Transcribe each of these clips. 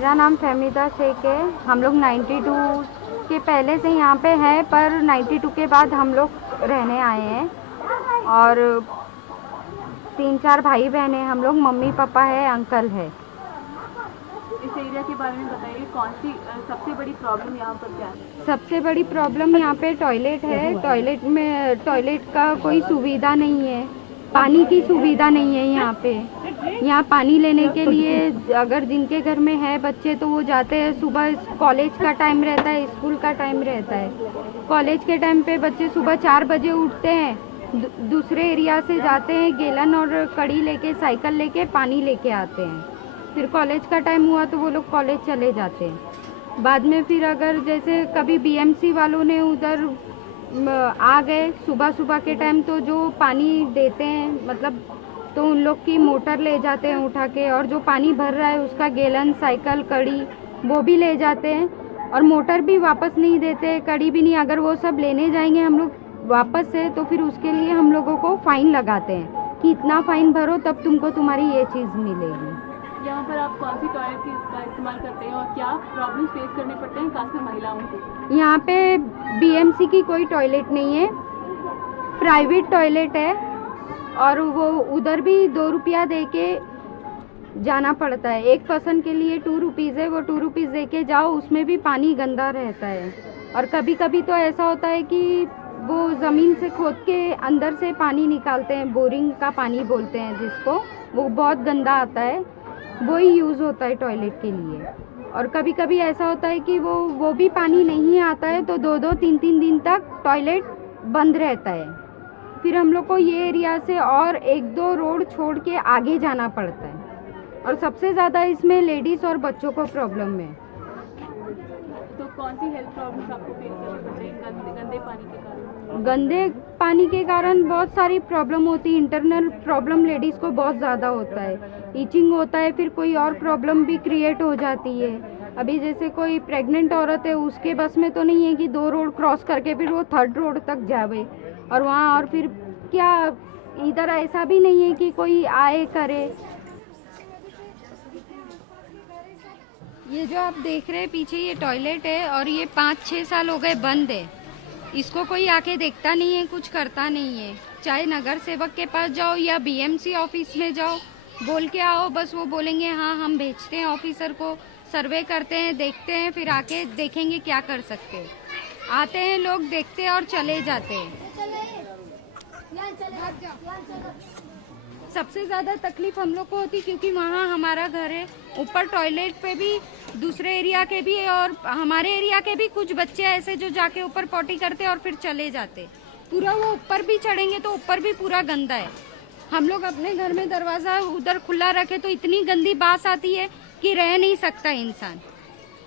मेरा नाम फहमीदा शेख है। हम लोग 92 के पहले से यहाँ पे हैं, पर 92 के बाद हम लोग रहने आए हैं और 3-4 भाई बहन हैं हम लोग। मम्मी पापा है, अंकल है। इस एरिया के बारे में बताइए, कौन सी सबसे बड़ी प्रॉब्लम यहाँ पर क्या है? सबसे बड़ी प्रॉब्लम यहाँ पे टॉयलेट है। टॉयलेट का कोई सुविधा नहीं है, पानी की सुविधा नहीं है यहाँ पे। यहाँ पानी लेने के लिए अगर जिनके घर में है बच्चे तो वो जाते हैं सुबह। कॉलेज का टाइम रहता है, स्कूल का टाइम रहता है। कॉलेज के टाइम पे बच्चे सुबह 4 बजे उठते हैं, दूसरे एरिया से जाते हैं, गैलन और कड़ी लेके, साइकिल लेके पानी लेके आते हैं। फिर कॉलेज का टाइम हुआ तो वो लोग कॉलेज चले जाते हैं। बाद में फिर अगर जैसे कभी बीएमसी वालों ने उधर आ गए सुबह के टाइम, तो जो पानी देते हैं मतलब तो उन लोग की मोटर ले जाते हैं उठा के, और जो पानी भर रहा है उसका गैलन, साइकिल, कड़ी वो भी ले जाते हैं, और मोटर भी वापस नहीं देते, कड़ी भी नहीं। अगर वो सब लेने जाएंगे हम लोग वापस से तो फिर उसके लिए हम लोगों को फ़ाइन लगाते हैं कि इतना फ़ाइन भरो तब तुमको तुम्हारी ये चीज़ मिलेगी। यहाँ पर आप कौन सी टॉयलेट का इस्तेमाल करते हैं और क्या प्रॉब्लम फेस करने पड़ते हैं खासकर महिलाओं को? यहाँ पे बीएमसी की कोई टॉयलेट नहीं है, प्राइवेट टॉयलेट है, और वो उधर भी 2 रुपया दे के जाना पड़ता है। एक पर्सन के लिए 2 रुपीज़ है, वो 2 रुपीज़ दे के जाओ। उसमें भी पानी गंदा रहता है, और कभी कभी तो ऐसा होता है कि वो ज़मीन से खोद के अंदर से पानी निकालते हैं, बोरिंग का पानी बोलते हैं जिसको, वो बहुत गंदा आता है, वो ही यूज़ होता है टॉयलेट के लिए। और कभी कभी ऐसा होता है कि वो भी पानी नहीं आता है, तो 2-2, 3-3 दिन तक टॉयलेट बंद रहता है। फिर हम लोग को ये एरिया से और 1-2 रोड छोड़ के आगे जाना पड़ता है, और सबसे ज़्यादा इसमें लेडीज़ और बच्चों को प्रॉब्लम है। तो कौन सी हेल्थ प्रॉब्लम्स आपको फेस करनी पड़ रही है गंदे पानी के कारण? गंदे पानी के कारण बहुत सारी प्रॉब्लम होती है। इंटरनल प्रॉब्लम लेडीज़ को बहुत ज़्यादा होता है, ईचिंग होता है, फिर कोई और प्रॉब्लम भी क्रिएट हो जाती है। अभी जैसे कोई प्रेग्नेंट औरत है, उसके बस में तो नहीं है कि 2 रोड क्रॉस करके फिर वो 3rd रोड तक जावे, और वहाँ और फिर क्या, इधर ऐसा भी नहीं है कि कोई आए करे। ये जो आप देख रहे हैं पीछे, ये टॉयलेट है, और ये 5-6 साल हो गए बंद है। इसको कोई आके देखता नहीं है, कुछ करता नहीं है। चाहे नगर सेवक के पास जाओ या बीएमसी ऑफिस में जाओ, बोल के आओ, बस वो बोलेंगे हाँ हम भेजते हैं ऑफिसर को, सर्वे करते हैं, देखते हैं, फिर आके देखेंगे क्या कर सकते हैं। आते हैं लोग, देखते हैं और चले जाते हैं। सबसे ज़्यादा तकलीफ हम लोग को होती क्योंकि वहाँ हमारा घर है, ऊपर टॉयलेट पे भी दूसरे एरिया के भी और हमारे एरिया के भी कुछ बच्चे ऐसे जो जाके ऊपर पॉटी करते और फिर चले जाते। पूरा वो ऊपर भी चढ़ेंगे तो ऊपर भी पूरा गंदा है। हम लोग अपने घर में दरवाज़ा उधर खुला रखे तो इतनी गंदी बास आती है कि रह नहीं सकता इंसान।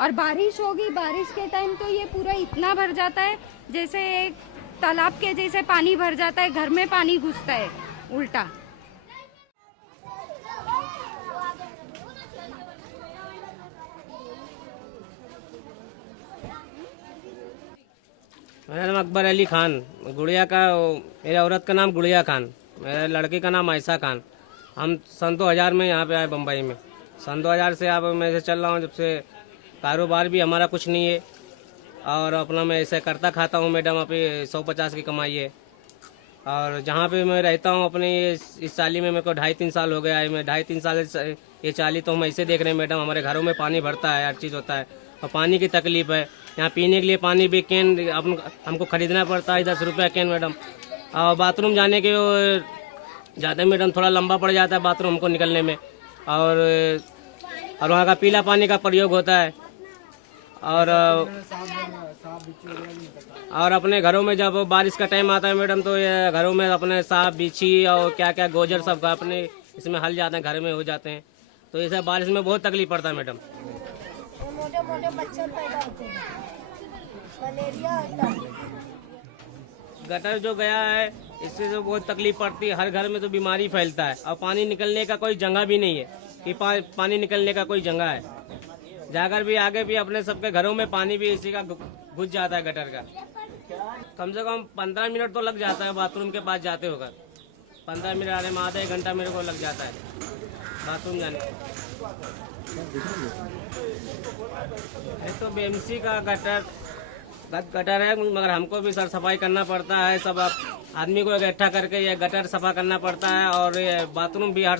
और बारिश होगी, बारिश के टाइम तो ये पूरा इतना भर जाता है जैसे एक तालाब के जैसे पानी भर जाता है, घर में पानी घुसता है उल्टा। मेरा नाम अकबर अली खान, गुड़िया का, मेरे औरत का नाम गुड़िया खान, मेरे लड़के का नाम आयशा खान। हम सन 2000 में यहाँ पे आए बम्बई में। सन 2000 से अब मैं ऐसे चल रहा हूँ, जब से कारोबार भी हमारा कुछ नहीं है, और अपना मैं ऐसे करता खाता हूँ मैडम। अभी 150 की कमाई है, और जहाँ पे मैं रहता हूँ अपने इस चाली में मेरे को 2.5-3 साल हो गया है। मैं 2.5-3 साल से ये चाली तो हम ऐसे देख रहे हैं मैडम, हमारे घरों में पानी भरता है, हर चीज़ होता है, और पानी की तकलीफ है। यहाँ पीने के लिए पानी भी कैन हमको खरीदना पड़ता है, 10 रुपया कैन मैडम। और बाथरूम जाने के जाते हैं मैडम, थोड़ा लंबा पड़ जाता है बाथरूम हमको निकलने में, और वहाँ का पीला पानी का प्रयोग होता है। और अपने घरों में जब बारिश का टाइम आता है मैडम, तो ये घरों में अपने सांप, बिच्छी और क्या क्या गोजर सब का अपने इसमें हल जाते हैं, घर में हो जाते हैं। तो ये सब बारिश में बहुत तकलीफ पड़ता है मैडम। मोटे मोटे मच्छर पैदा होते हैं, मलेरिया होता है। गटर जो गया है इससे तो बहुत तकलीफ पड़ती है, हर घर में तो बीमारी फैलता है, और पानी निकलने का कोई जगह भी नहीं है कि पानी निकलने का कोई जगह है। जाकर भी आगे भी अपने सबके घरों में पानी भी इसी का घुस जाता है गटर का। कम से कम 15 मिनट तो लग जाता है बाथरूम के पास जाते होकर। 15 मिनट आने में आधा 1 घंटा मेरे को लग जाता है बाथरूम जाने। ये तो बीएमसी का गटर है, मगर हमको भी सर सफाई करना पड़ता है। सब आदमी को इकट्ठा करके ये गटर सफा करना पड़ता है, और ये बाथरूम भी हर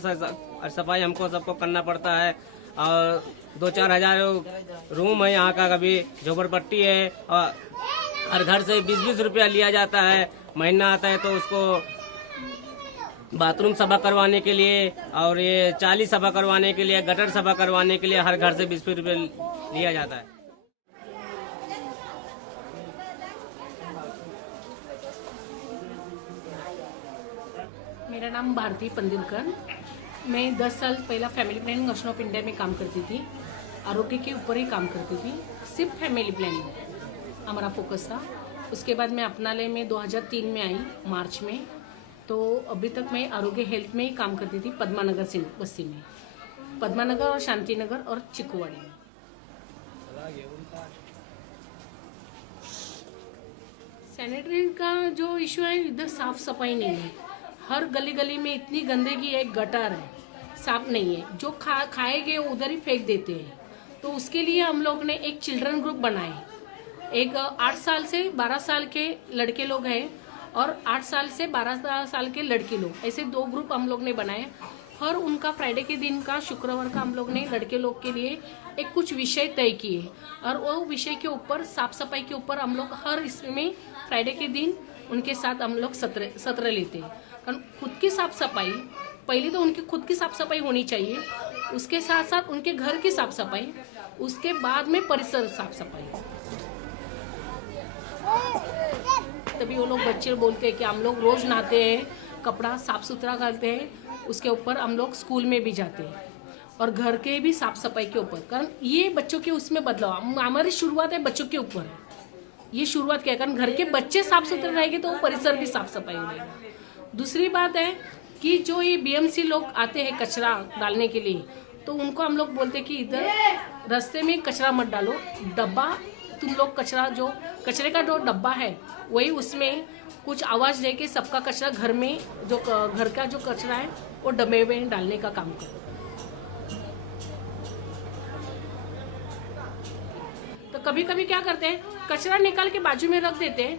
सफाई हमको सबको करना पड़ता है। और 2-4 हजार रूम है यहाँ का, कभी झोपड़पट्टी है, और हर घर से 20-20 रुपया लिया जाता है। महीना आता है तो उसको बाथरूम सफा करवाने के लिए, और ये चाली सफा करवाने के लिए, गटर सफा करवाने के लिए हर घर से 20 रुपये लिया जाता है। मेरा नाम भारती पंदिलकर। मैं 10 साल पहला family planning nation of India में काम करती थी। आरोग्य के ऊपर ही काम करती थी, सिर्फ फैमिली प्लानिंग हमारा फोकस था। उसके बाद मैं अपनालय में 2003 में आई, मार्च में। तो अभी तक मैं आरोग्य हेल्थ में ही काम करती थी, पद्मानगर से बस्ती में, पद्मानगर और शांति नगर और चिकुवाड़ी में। सैनिटरी का जो इशू है, इधर साफ सफाई नहीं है। हर गली गली में इतनी गंदगी है, गटर है, साफ नहीं है। जो खाएंगे उधर ही फेंक देते हैं। तो उसके लिए हम लोग ने एक चिल्ड्रन ग्रुप बनाए। एक 8 साल से 12 साल के लड़के लोग हैं, और 8 साल से 12 साल के लड़की लोग, ऐसे 2 ग्रुप हम लोग ने बनाए। हर उनका फ्राइडे के दिन का, शुक्रवार का हम लोग ने लड़के लोग के लिए एक कुछ विषय तय किए, और वो विषय के ऊपर, साफ सफाई के ऊपर हम लोग हर इसमें फ्राइडे के दिन उनके साथ हम लोग सत्र लेते हैं। कारण खुद की साफ सफाई, पहले तो उनकी खुद की साफ सफाई होनी चाहिए, उसके साथ साथ उनके घर की साफ सफाई, उसके बाद में परिसर साफ सफाई। तभी वो लोग बच्चे बोलते हैं कि हम लोग रोज नहाते हैं, कपड़ा साफ सुथरा करते हैं, उसके ऊपर हम लोग स्कूल में भी जाते हैं, और घर के भी साफ सफाई के ऊपर। कारण ये बच्चों के उसमें बदलाव, हमारी शुरुआत है बच्चों के ऊपर। ये शुरुआत क्या है, कारण घर के बच्चे साफ सुथरे रहेंगे तो परिसर भी साफ सफाई होगा। दूसरी बात है कि जो ये बीएमसी लोग आते हैं कचरा डालने के लिए, तो उनको हम लोग बोलते हैं कि इधर रास्ते में कचरा मत डालो, डब्बा तुम लोग कचरे का जो डब्बा है वही, उसमें कुछ आवाज दे के सबका कचरा घर में, जो घर का जो कचरा है वो डब्बे में डालने का काम करो। तो कभी कभी क्या करते हैं, कचरा निकाल के बाजू में रख देते हैं,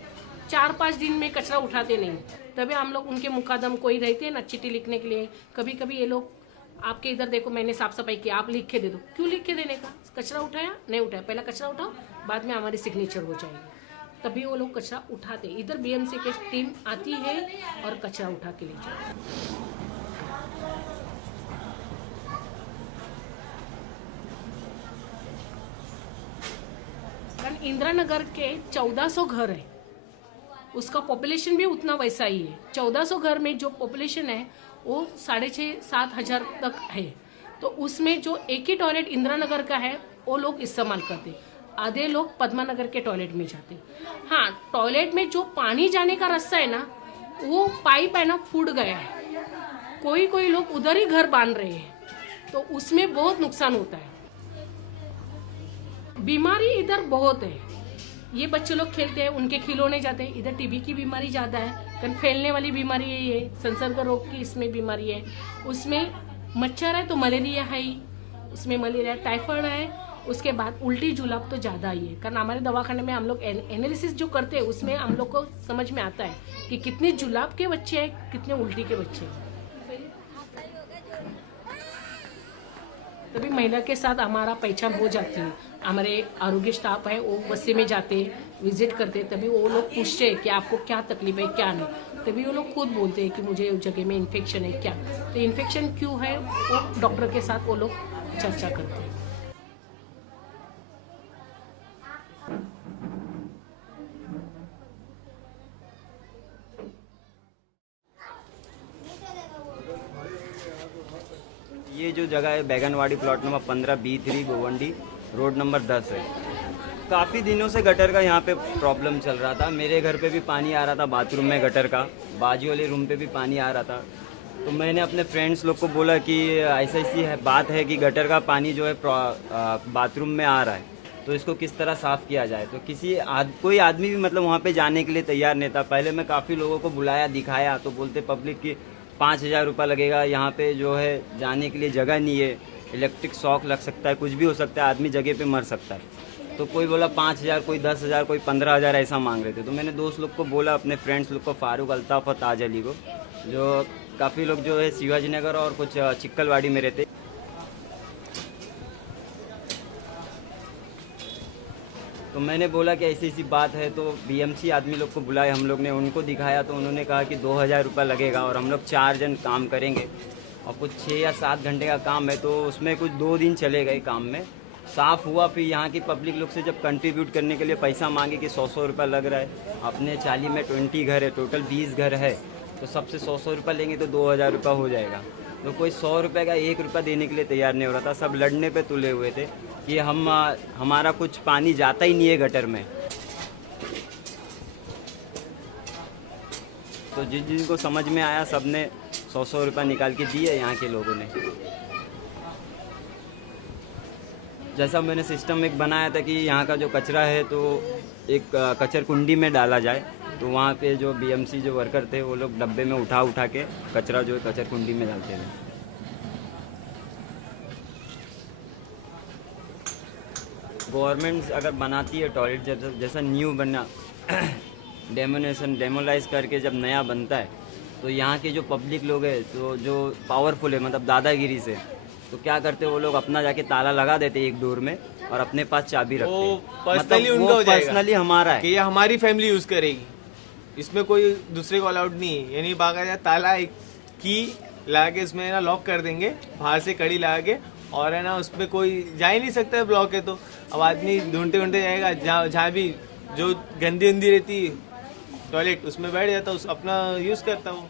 4-5 दिन में कचरा उठाते नहीं। तभी हम लोग उनके मुकादम कोई रहते हैं ना चिट्ठी लिखने के लिए, कभी कभी ये लोग आपके इधर देखो मैंने साफ सफाई की, आप लिख के दे दो। क्यों लिख के देने का, कचरा उठाया नहीं उठाया, पहला कचरा उठाओ, बाद में हमारी सिग्नेचर हो जाएगी। तभी वो लोग कचरा उठाते। इधर बीएमसी की टीम आती है और कचरा उठा के ले जाती है। इंदिरा नगर के 1400 घर है, उसका पॉपुलेशन भी उतना वैसा ही है। 1400 घर में जो पॉपुलेशन है वो 6,500-7 हजार तक है। तो उसमें जो एक ही टॉयलेट इंदिरा नगर का है वो लोग इस्तेमाल करते, आधे लोग पद्मानगर के टॉयलेट में जाते। हाँ, टॉयलेट में जो पानी जाने का रास्ता है ना, वो पाइप है ना फूट गया है, कोई लोग उधर ही घर बांध रहे हैं, तो उसमें बहुत नुकसान होता है। बीमारी इधर बहुत है, ये बच्चे लोग खेलते हैं, उनके खिलौने जाते हैं। इधर टीबी की बीमारी ज्यादा है, कारण फैलने वाली बीमारी यही है, संसर्ग रोग की इसमें बीमारी है। उसमें मच्छर है तो मलेरिया है ही, उसमें मलेरिया, टाइफाइड है, उसके बाद उल्टी जुलाब तो ज्यादा ही है। कारण हमारे दवाखाने में हम लोग एनालिसिस जो करते हैं उसमें हम लोग को समझ में आता है कि कितने जुलाब के बच्चे हैं, कितने उल्टी के बच्चे हैं। तभी महिला के साथ हमारा पहचान हो जाती है। हमारे आरोग्य स्टाफ है वो बस्ती में जाते, विजिट करते, तभी वो लोग पूछते हैं कि आपको क्या तकलीफ है क्या नहीं। तभी वो लोग खुद बोलते हैं कि मुझे उस जगह में इन्फेक्शन है क्या, तो इन्फेक्शन क्यों है वो डॉक्टर के साथ वो लोग चर्चा करते हैं। ये जो जगह है Baiganwadi plot number 15 B3 Govandi road number 10 है। काफ़ी दिनों से गटर का यहाँ पे प्रॉब्लम चल रहा था। मेरे घर पे भी पानी आ रहा था, बाथरूम में गटर का, बाजू वाले रूम पे भी पानी आ रहा था। तो मैंने अपने फ्रेंड्स लोग को बोला कि ऐसी बात है कि गटर का पानी जो है बाथरूम में आ रहा है, तो इसको किस तरह साफ़ किया जाए। तो कोई आदमी भी मतलब वहाँ पे जाने के लिए तैयार नहीं था। पहले मैं काफ़ी लोगों को बुलाया, दिखाया, तो बोलते पब्लिक की 5,000 रुपये लगेगा, यहाँ पे जो है जाने के लिए जगह नहीं है, इलेक्ट्रिक शॉक लग सकता है, कुछ भी हो सकता है, आदमी जगह पे मर सकता है। तो कोई बोला 5,000, कोई 10,000, कोई 15,000 ऐसा मांग रहे थे। तो मैंने दोस्त लोग को बोला, अपने फ्रेंड्स लोग को, फारूक, अल्ताफ़ और ताज अली को, जो काफ़ी लोग जो है शिवाजी नगर और कुछ चिक्कलवाड़ी में रहते। तो मैंने बोला कि ऐसी ऐसी बात है, तो बीएमसी आदमी लोग को बुलाए, हम लोग ने उनको दिखाया तो उन्होंने कहा कि 2,000 रुपये लगेगा और हम लोग 4 जन काम करेंगे और कुछ 6 या 7 घंटे का काम है। तो उसमें कुछ 2 दिन चले गए काम में, साफ़ हुआ। फिर यहाँ की पब्लिक लोग से जब कंट्रीब्यूट करने के लिए पैसा मांगे कि 100-100 रुपये लग रहा है, अपने चाली में 20 घर है, टोटल 20 घर है, तो सबसे 100-100 रुपये लेंगे तो 2,000 रुपये हो जाएगा। तो कोई 100 रुपये का 1 रुपया देने के लिए तैयार नहीं हो रहा था। सब लड़ने पे तुले हुए थे कि हमारा कुछ पानी जाता ही नहीं है गटर में। तो जिनको समझ में आया सब ने 100-100 रुपये निकाल के दिए यहाँ के लोगों ने। जैसा मैंने सिस्टम एक बनाया था कि यहाँ का जो कचरा है तो एक कचर कुंडी में डाला जाए, तो वहाँ पे जो बीएमसी जो वर्कर थे वो लोग डब्बे में उठा के कचरा जो कचर कुंडी में डालते थे। गवर्नमेंट अगर बनाती है टॉयलेट जैसा न्यू बना डेमोलाइज करके जब नया बनता है, तो यहाँ के जो पब्लिक लोग हैं तो जो पावरफुल है, मतलब दादागिरी से, तो क्या करते वो लोग अपना जाके ताला लगा देते एक डोर में और अपने पास चाबी रखते हैं। पर्सनली मतलब उनका हो जाएगा, पर्सनली हमारा है कि ये हमारी फैमिली यूज करेगी, इसमें कोई दूसरे को अलाउड नहीं है। यानी बाकायदा ताला एक की लगा के इसमें ना लॉक कर देंगे, बाहर से कड़ी लगा के, और है ना उसमें कोई जा ही नहीं सकता है, ब्लॉक है। तो अब आदमी ढूंढते जाएगा, जहाँ भी जो गंदी रहती टॉयलेट उसमें बैठ जाता, उस अपना यूज करता वो।